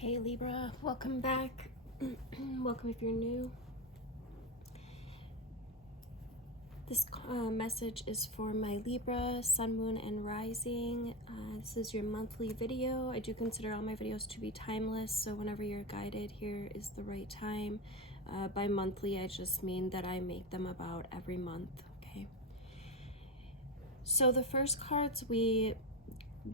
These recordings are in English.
Hey Libra, welcome back. Welcome if you're new. This message is for my Libra, Sun, Moon, and Rising. This is your monthly video. I do consider all my videos to be timeless, so whenever you're guided, here is the right time. By monthly, I just mean that I make them about every month, okay? So the first cards we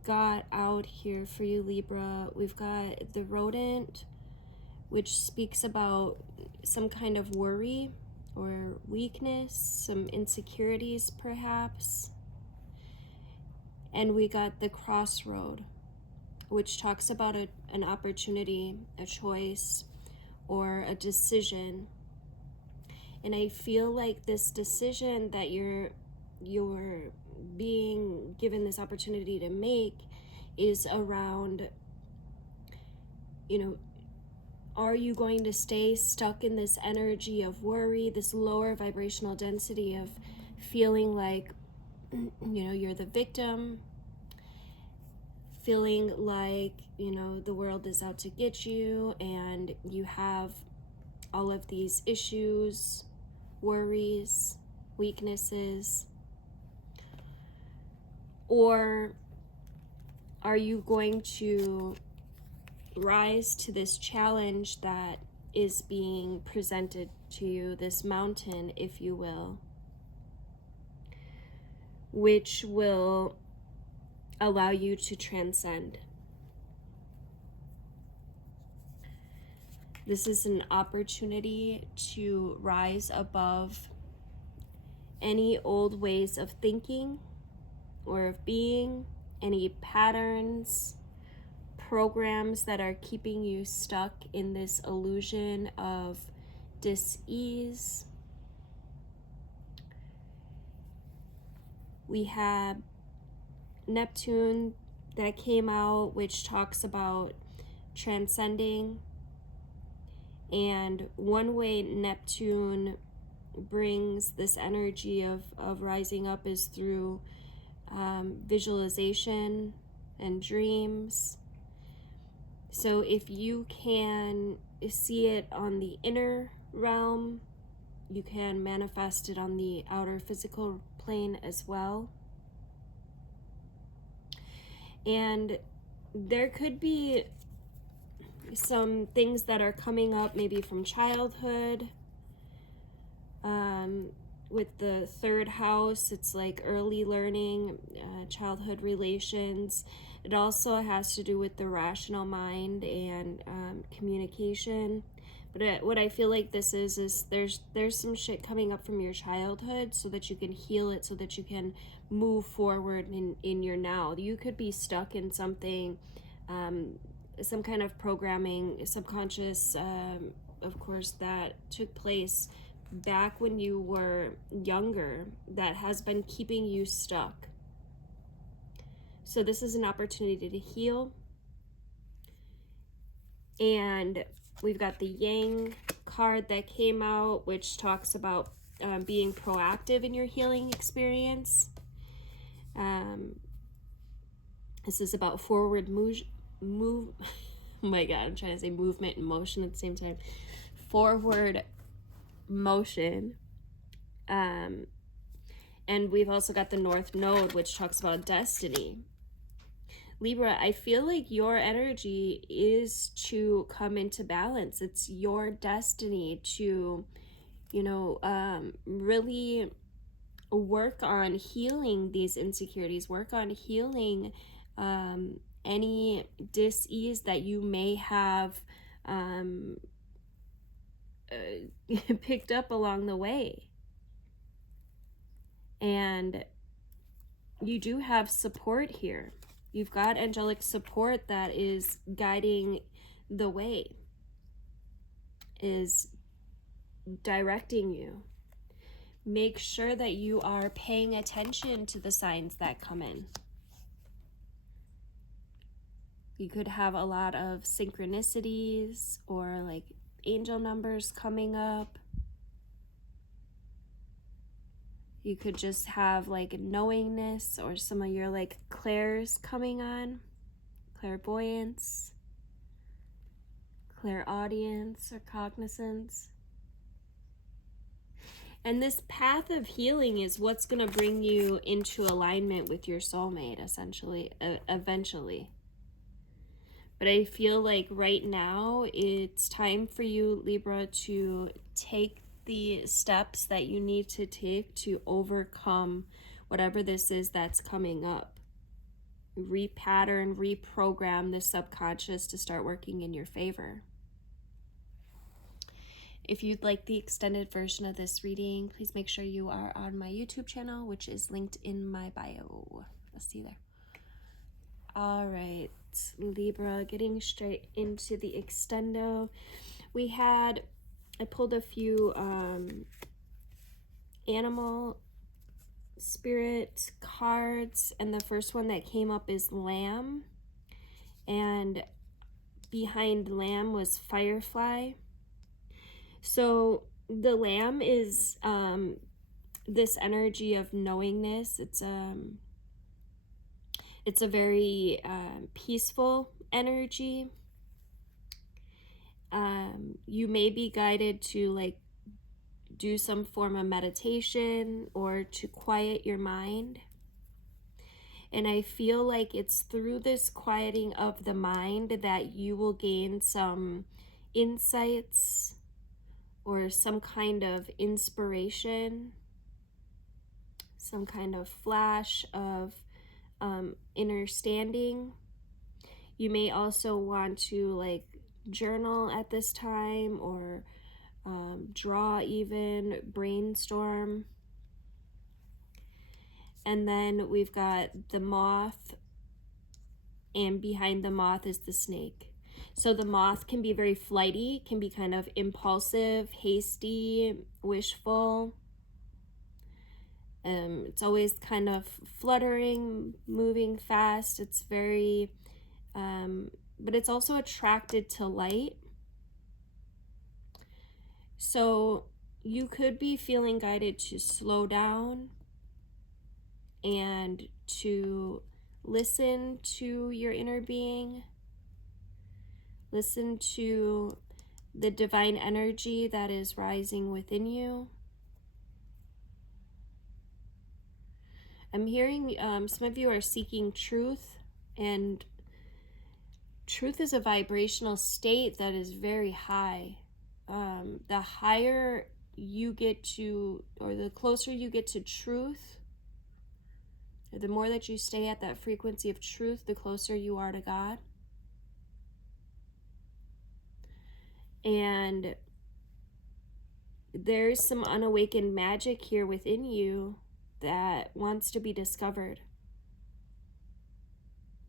got out here for you, Libra, we've got the Rodent, which speaks about some kind of worry or weakness, some insecurities perhaps. And we got the Crossroad, which talks about an opportunity, a choice, or a decision. And I feel like this decision that you're being given this opportunity to make is around, are you going to stay stuck in this energy of worry, this lower vibrational density of feeling like, you're the victim, feeling like, the world is out to get you and you have all of these issues, worries, weaknesses? Or are you going to rise to this challenge that is being presented to you, this mountain, if you will, which will allow you to transcend? This is an opportunity to rise above any old ways of thinking or of being, any patterns, programs that are keeping you stuck in this illusion of dis-ease. We have Neptune that came out, which talks about transcending. And one way Neptune brings this energy of rising up is through visualization and dreams. So if you can see it on the inner realm, you can manifest it on the outer physical plane as well. And there could be some things that are coming up maybe from childhood. With the third house, it's like early learning, childhood relations. It also has to do with the rational mind and communication. But what I feel like this is there's some shit coming up from your childhood so that you can heal it, so that you can move forward in your now. You could be stuck in something, some kind of programming, subconscious, of course, that took place back when you were younger that has been keeping you stuck. So this is an opportunity to heal. And we've got the Yang card that came out, which talks about being proactive in your healing experience. This is about forward move. Oh my God, I'm trying to say movement and motion at the same time. Forward motion. And we've also got the North Node, which talks about destiny. Libra, I feel like your energy is to come into balance. It's your destiny to, really work on healing these insecurities, work on healing any dis-ease that you may have picked up along the way. And you do have support here. You've got angelic support that is guiding the way, is directing you. Make sure that you are paying attention to the signs that come in. You could have a lot of synchronicities or like angel numbers coming up. You could just have like knowingness or some of your like clairs coming on, clairvoyance. clairaudience or cognizance. And this path of healing is what's going to bring you into alignment with your soulmate, essentially, eventually. But I feel like right now it's time for you, Libra, to take the steps that you need to take to overcome whatever this is that's coming up. Repattern, reprogram the subconscious to start working in your favor. If you'd like the extended version of this reading, please make sure you are on my YouTube channel, which is linked in my bio. I'll see you there. All right, Libra, getting straight into the extendo. I pulled a few animal spirit cards, and the first one that came up is Lamb, and behind Lamb was Firefly. So the Lamb is this energy of knowingness. It's a very peaceful energy. You may be guided to like do some form of meditation or to quiet your mind. And I feel like it's through this quieting of the mind that you will gain some insights or some kind of inspiration, some kind of flash of understanding. You may also want to like journal at this time, or draw, even brainstorm. And then we've got the moth, and behind the moth is the snake. So the moth can be very flighty, can be kind of impulsive, hasty, wishful. It's always kind of fluttering, moving fast. It's very, but it's also attracted to light. So you could be feeling guided to slow down and to listen to your inner being. Listen to the divine energy that is rising within you. I'm hearing some of you are seeking truth, and truth is a vibrational state that is very high. The higher you get to, or the closer you get to truth, or the more that you stay at that frequency of truth, the closer you are to God. And there's some unawakened magic here within you that wants to be discovered.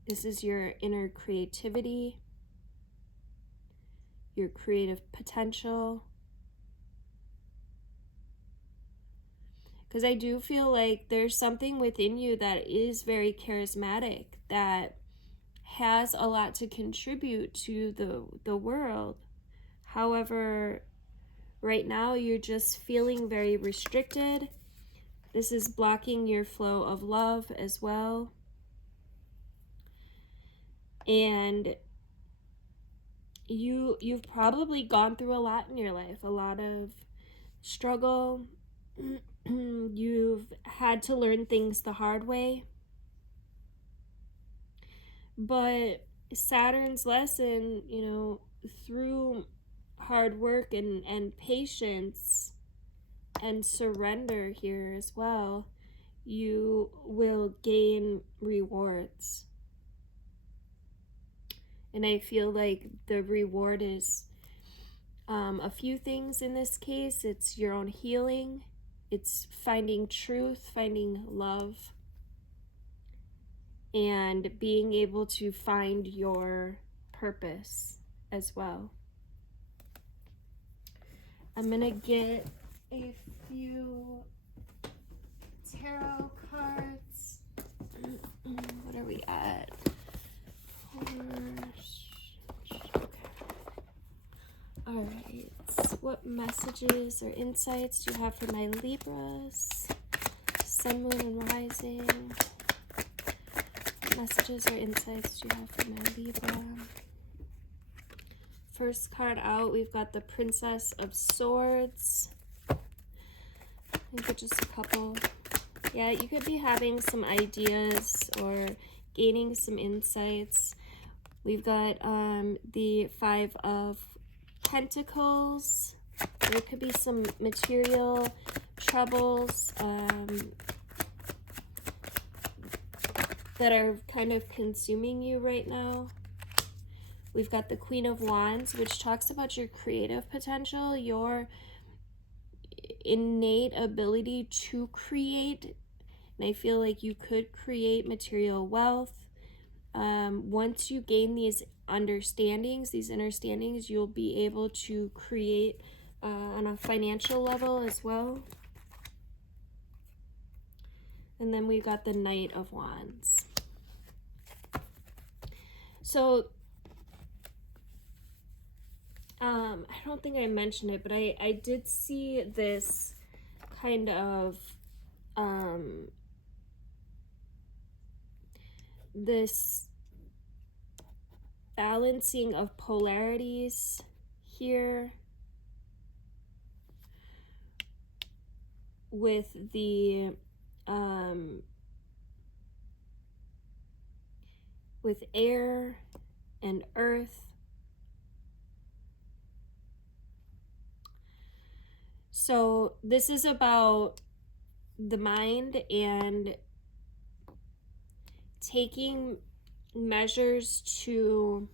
This is your inner creativity, your creative potential. Because I do feel like there's something within you that is very charismatic, that has a lot to contribute to the world. However, right now you're just feeling very restricted. This is blocking your flow of love as well. And you've probably gone through a lot in your life, a lot of struggle. You've had to learn things the hard way. But Saturn's lesson, through hard work and patience and surrender here as well, you will gain rewards. And I feel like the reward is a few things in this case. It's your own healing. It's finding truth, finding love, and being able to find your purpose as well. I'm going to get a few tarot cards. What are we at? Alright, what messages or insights do you have for my Libras? Sun, Moon, and Rising. What messages or insights do you have for my Libra? first card out, we've got the Princess of Swords. I think just a couple. Yeah, you could be having some ideas or gaining some insights. We've got the Five of Pentacles. There could be some material troubles that are kind of consuming you right now. We've got the Queen of Wands, which talks about your creative potential, your innate ability to create. And I feel like you could create material wealth. Once you gain these understandings, these understandings, you'll be able to create on a financial level as well. And then we've got the Knight of Wands. So, I don't think I mentioned it, but I did see this kind of, this balancing of polarities here with the, with air and earth. So this is about the mind and taking measures to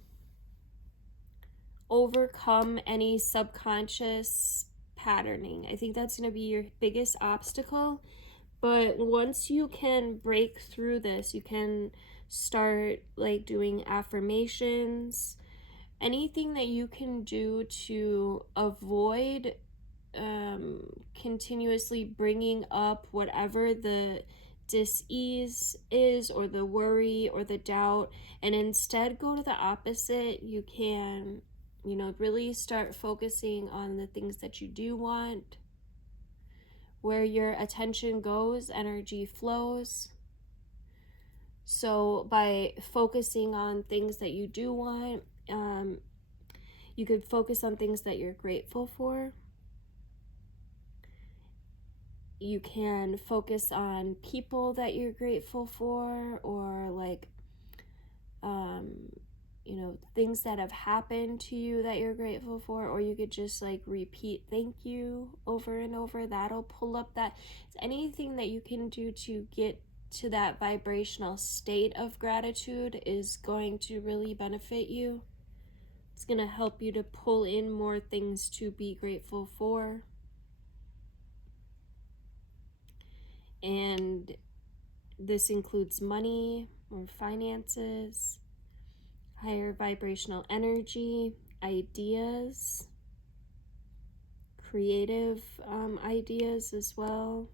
overcome any subconscious patterning. I think that's going to be your biggest obstacle. But once you can break through this, you can start like doing affirmations, anything that you can do to avoid continuously bringing up whatever the dis-ease is, or the worry or the doubt, and instead go to the opposite. You can, you know, really start focusing on the things that you do want. Where your attention goes, energy flows. So by focusing on things that you do want, you could focus on things that you're grateful for. You can focus on people that you're grateful for, or like, you know, things that have happened to you that you're grateful for, or you could just like repeat thank you over and over. That'll pull up that. Anything that you can do to get to that vibrational state of gratitude is going to really benefit you. It's going to help you to pull in more things to be grateful for. And this includes money or finances, higher vibrational energy, ideas, creative ideas as well,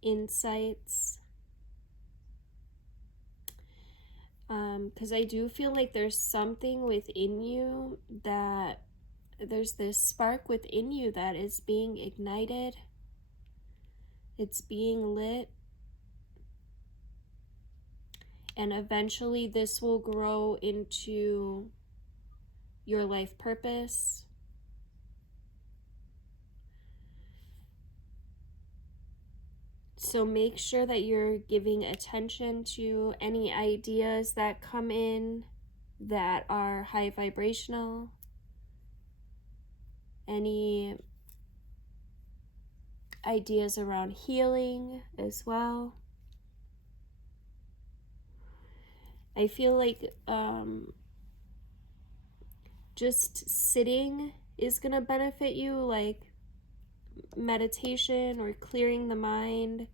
insights. Because I do feel like there's something within you that, there's this spark within you that is being ignited. It's being lit. And eventually this will grow into your life purpose. So make sure that you're giving attention to any ideas that come in that are high vibrational. Any ideas around healing as well. I feel like just sitting is going to benefit you, like meditation or clearing the mind.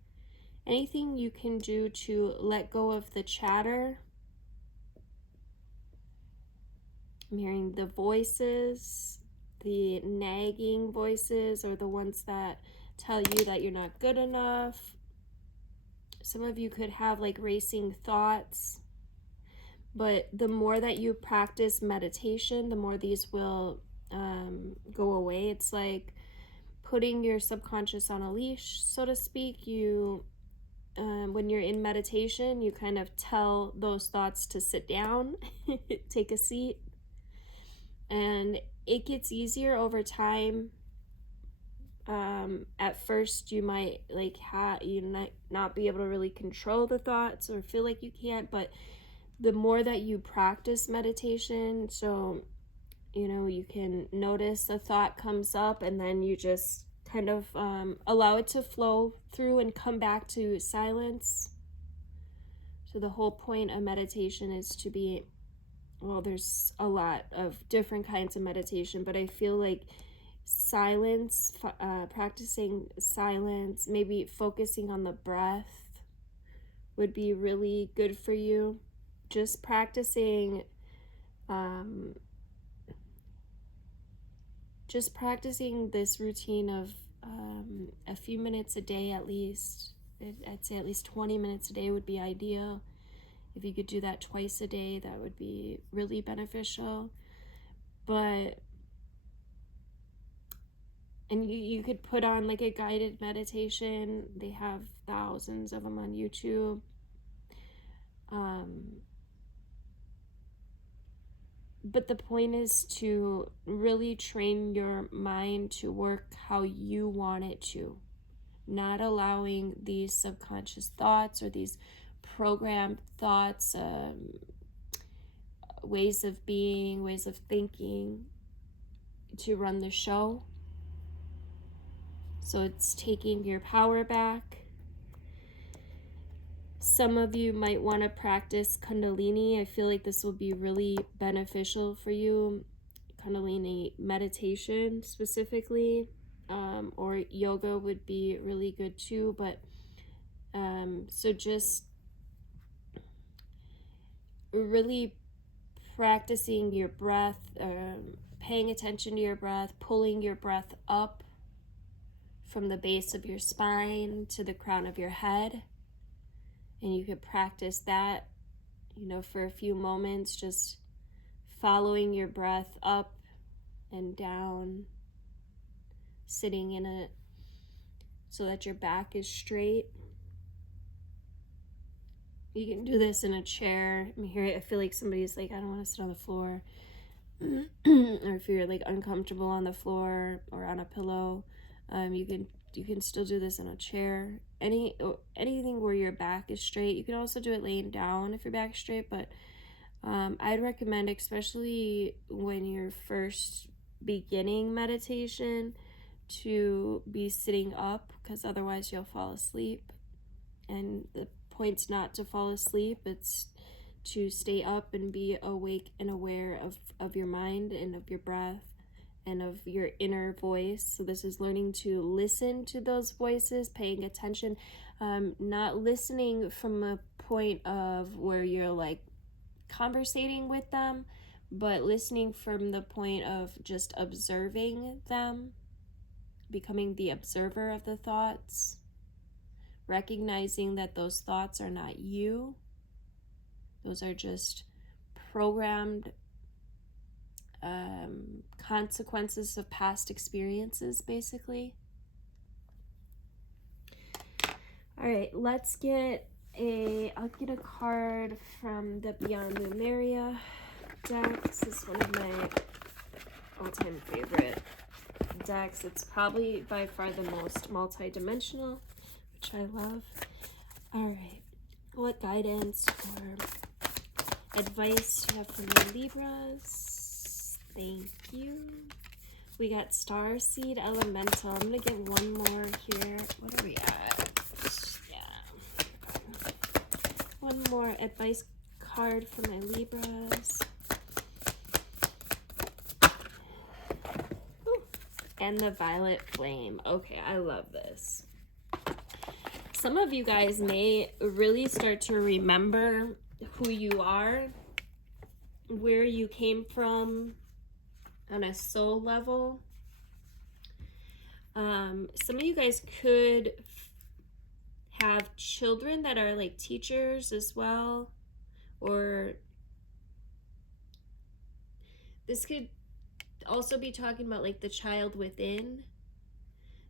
Anything you can do to let go of the chatter. I'm hearing the voices, the nagging voices, or the ones that tell you that you're not good enough. Some of you could have like racing thoughts. But the more that you practice meditation, the more these will go away. It's like putting your subconscious on a leash, so to speak. You when you're in meditation, you kind of tell those thoughts to sit down, take a seat, and it gets easier over time. At first you might like not be able to really control the thoughts or feel like you can't, but the more that you practice meditation, so you can notice a thought comes up and then you just kind of allow it to flow through and come back to silence. So the whole point of meditation is to be, well, there's a lot of different kinds of meditation, but I feel like silence, practicing silence, maybe focusing on the breath would be really good for you. Just practicing this routine of a few minutes a day at least. I'd say at least 20 minutes a day would be ideal. If you could do that twice a day, that would be really beneficial. And you could put on like a guided meditation. They have thousands of them on YouTube. But the point is to really train your mind to work how you want it to, not allowing these subconscious thoughts or these programmed thoughts, ways of being, ways of thinking to run the show. So it's taking your power back. Some of you might want to practice Kundalini. I feel like this will be really beneficial for you. Kundalini meditation specifically, or yoga would be really good too. But so just really practicing your breath, paying attention to your breath, pulling your breath up from the base of your spine to the crown of your head. And you could practice that, for a few moments, just following your breath up and down, sitting in it so that your back is straight. You can do this in a chair. I feel like somebody's like, I don't want to sit on the floor. Or if you're like uncomfortable on the floor or on a pillow, you can still do this in a chair. Anything where your back is straight. You can also do it laying down if your back's straight, but I'd recommend, especially when you're first beginning meditation, to be sitting up, because otherwise you'll fall asleep. And the point's not to fall asleep, it's to stay up and be awake and aware of your mind and of your breath and of your inner voice. So this is learning to listen to those voices, paying attention, not listening from a point of where you're like conversating with them, but listening from the point of just observing them, becoming the observer of the thoughts, recognizing that those thoughts are not you. Those are just programmed consequences of past experiences, basically. All right, I'll get a card from the Beyond Lemuria deck. This is one of my all-time favorite decks. It's probably by far the most multi-dimensional, which I love. All right, what guidance or advice do you have for my Libras? Thank you. We got Starseed Elemental. I'm gonna get one more here. What are we at? Yeah. One more advice card for my Libras. Ooh. And the Violet Flame. Okay, I love this. Some of you guys may really start to remember who you are, where you came from on a soul level. Some of you guys could have children that are like teachers as well, or this could also be talking about like the child within.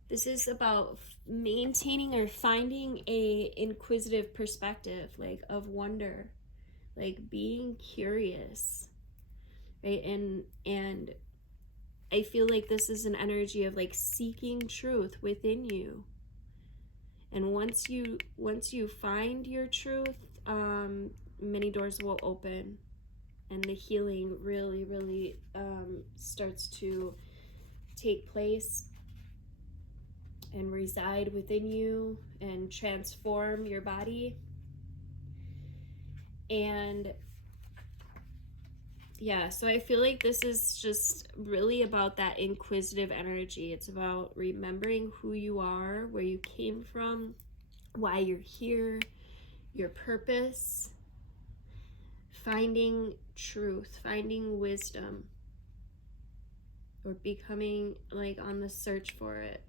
This is about maintaining or finding a inquisitive perspective, like of wonder, like being curious, right? And I feel like this is an energy of like seeking truth within you. And once you find your truth, many doors will open, and the healing really starts to take place and reside within you and transform your body. And yeah, so I feel like this is just really about that inquisitive energy. It's about remembering who you are, where you came from, why you're here, your purpose, finding truth, finding wisdom, or becoming like on the search for it.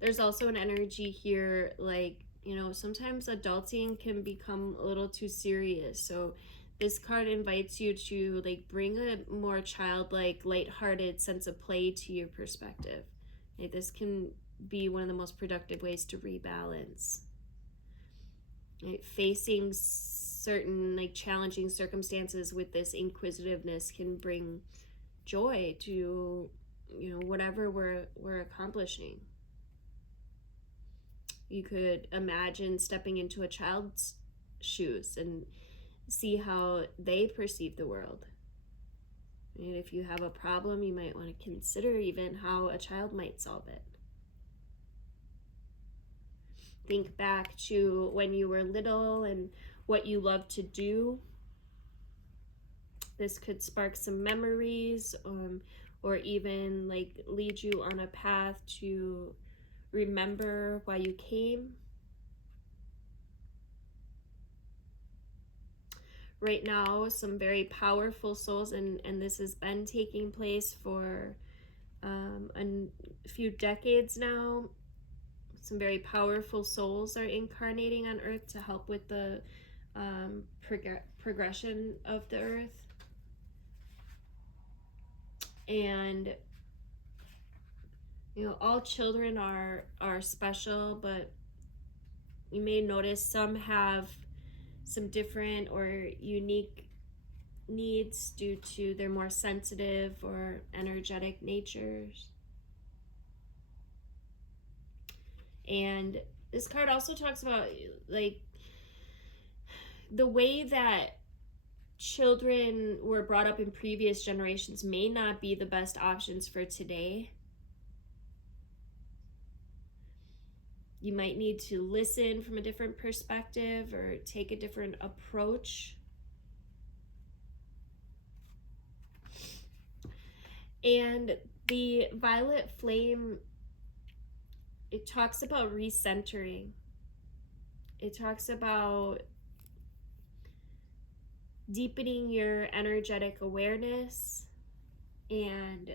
There's also an energy here, like, you know, sometimes adulting can become a little too serious. So this card invites you to like bring a more childlike, lighthearted sense of play to your perspective. Okay, this can be one of the most productive ways to rebalance. Right? Facing certain like challenging circumstances with this inquisitiveness can bring joy to, you know, whatever we're accomplishing. You could imagine stepping into a child's shoes and see how they perceive the world. And if you have a problem, you might want to consider even how a child might solve it. Think back to when you were little and what you loved to do. This could spark some memories, or even like lead you on a path to remember why you came. Right now, some very powerful souls, and this has been taking place for a few decades now. Some very powerful souls are incarnating on Earth to help with the progression of the Earth. And you know, all children are special, but you may notice some have some different or unique needs due to their more sensitive or energetic natures. And this card also talks about like the way that children were brought up in previous generations may not be the best options for today. You might need to listen from a different perspective or take a different approach. And the violet flame, it talks about recentering. It talks about deepening your energetic awareness and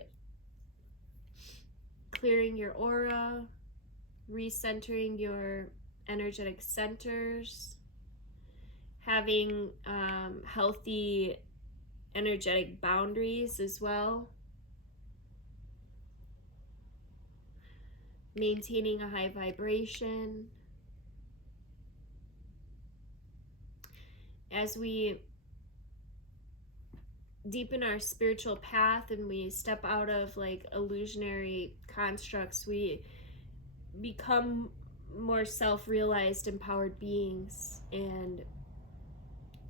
clearing your aura, recentering your energetic centers, having healthy energetic boundaries as well, maintaining a high vibration. As we deepen our spiritual path and we step out of like illusionary constructs, we become more self-realized, empowered beings, and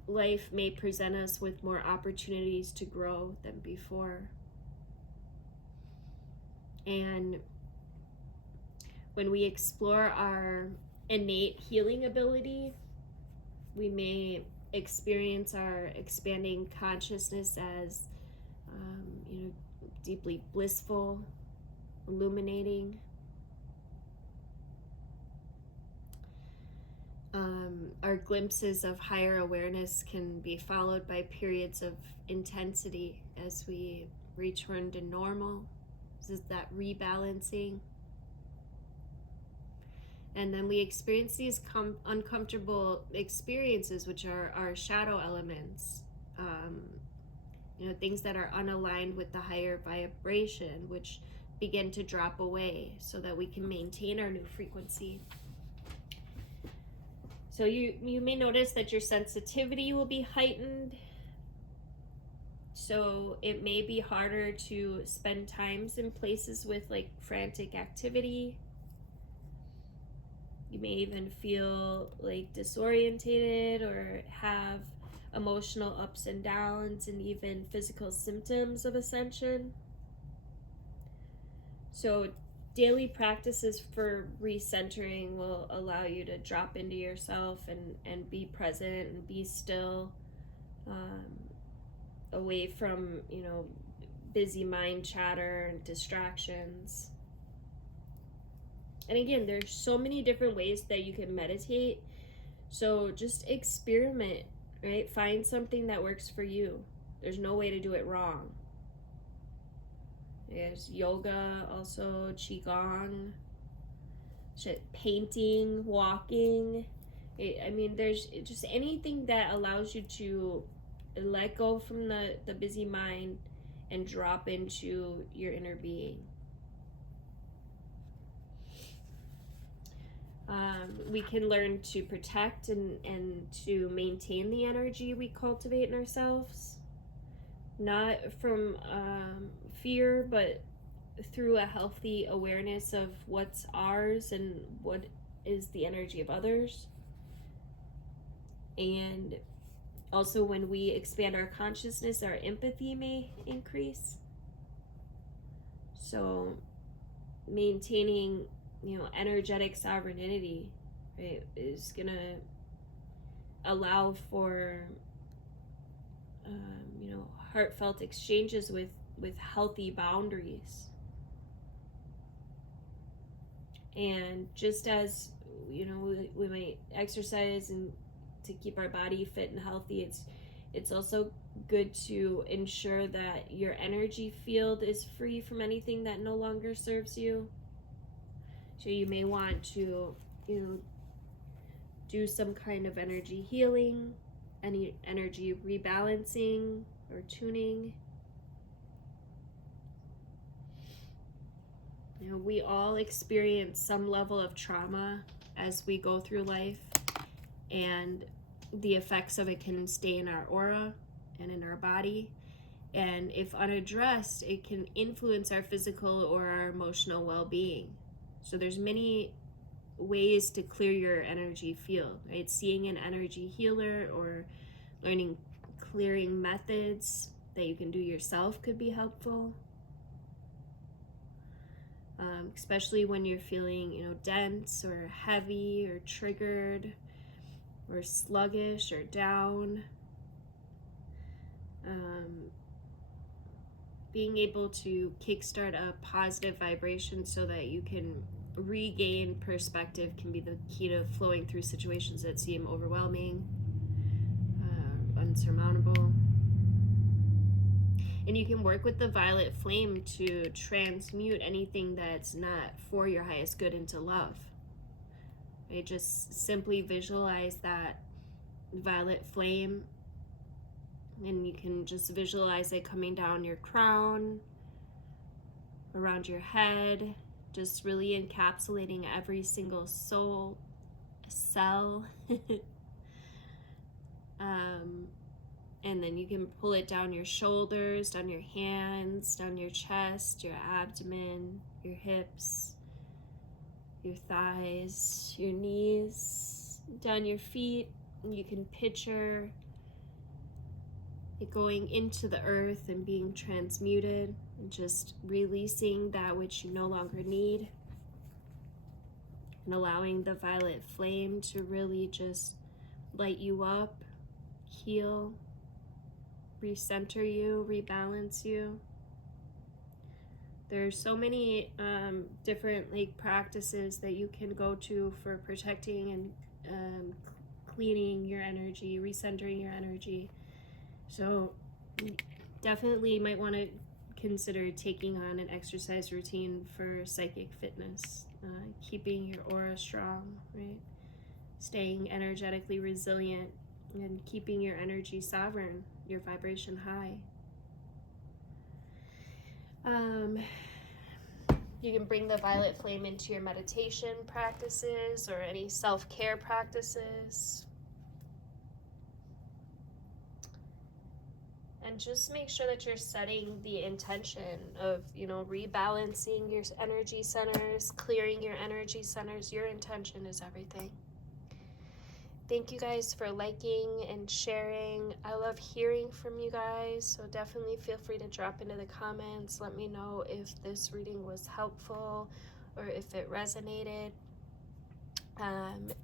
life may present us with more opportunities to grow than before. And when we explore our innate healing ability, we may experience our expanding consciousness as deeply blissful, illuminating. Our glimpses of higher awareness can be followed by periods of intensity as we return to normal. This is that rebalancing. And then we experience these uncomfortable experiences, which are our shadow elements. things that are unaligned with the higher vibration, which begin to drop away so that we can maintain our new frequency. So you may notice that your sensitivity will be heightened. So it may be harder to spend times in places with like frantic activity. You may even feel like disorientated or have emotional ups and downs and even physical symptoms of ascension. So daily practices for recentering will allow you to drop into yourself and be present and be still, away from, busy mind chatter and distractions. And again, there's so many different ways that you can meditate. So just experiment, right? Find something that works for you. There's no way to do it wrong. There's yoga, also qigong, painting, walking. There's just anything that allows you to let go from the busy mind and drop into your inner being. We can learn to protect and to maintain the energy we cultivate in ourselves, not from fear, but through a healthy awareness of what's ours and what is the energy of others. And also, when we expand our consciousness, our empathy may increase. So maintaining, energetic sovereignty, right, is gonna allow for, heartfelt exchanges with healthy boundaries. And just as, we might exercise and to keep our body fit and healthy, it's also good to ensure that your energy field is free from anything that no longer serves you. So you may want to, do some kind of energy healing, any energy rebalancing or tuning. We all experience some level of trauma as we go through life, and the effects of it can stay in our aura and in our body. And if unaddressed, it can influence our physical or our emotional well-being. So there's many ways to clear your energy field, right? Seeing an energy healer or learning clearing methods that you can do yourself could be helpful. Especially when you're feeling, dense or heavy or triggered or sluggish or down. Being able to kickstart a positive vibration so that you can regain perspective can be the key to flowing through situations that seem overwhelming, unsurmountable. And you can work with the violet flame to transmute anything that's not for your highest good into love. Right? Just simply visualize that violet flame, and you can just visualize it coming down your crown, around your head, just really encapsulating every single soul, cell. And then you can pull it down your shoulders, down your hands, down your chest, your abdomen, your hips, your thighs, your knees, down your feet. And you can picture it going into the earth and being transmuted and just releasing that which you no longer need, and allowing the violet flame to really just light you up, heal, recenter you, rebalance you. There's so many different practices that you can go to for protecting and cleaning your energy, recentering your energy. So definitely you might want to consider taking on an exercise routine for psychic fitness, keeping your aura strong, right? Staying energetically resilient and keeping your energy sovereign, your vibration high. You can bring the violet flame into your meditation practices or any self-care practices. And just make sure that you're setting the intention of, rebalancing your energy centers, clearing your energy centers. Your intention is everything. Thank you guys for liking and sharing. I love hearing from you guys, so definitely feel free to drop into the comments. Let me know if this reading was helpful or if it resonated.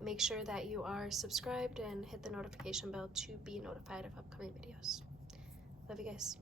Make sure that you are subscribed and hit the notification bell to be notified of upcoming videos. Love you guys.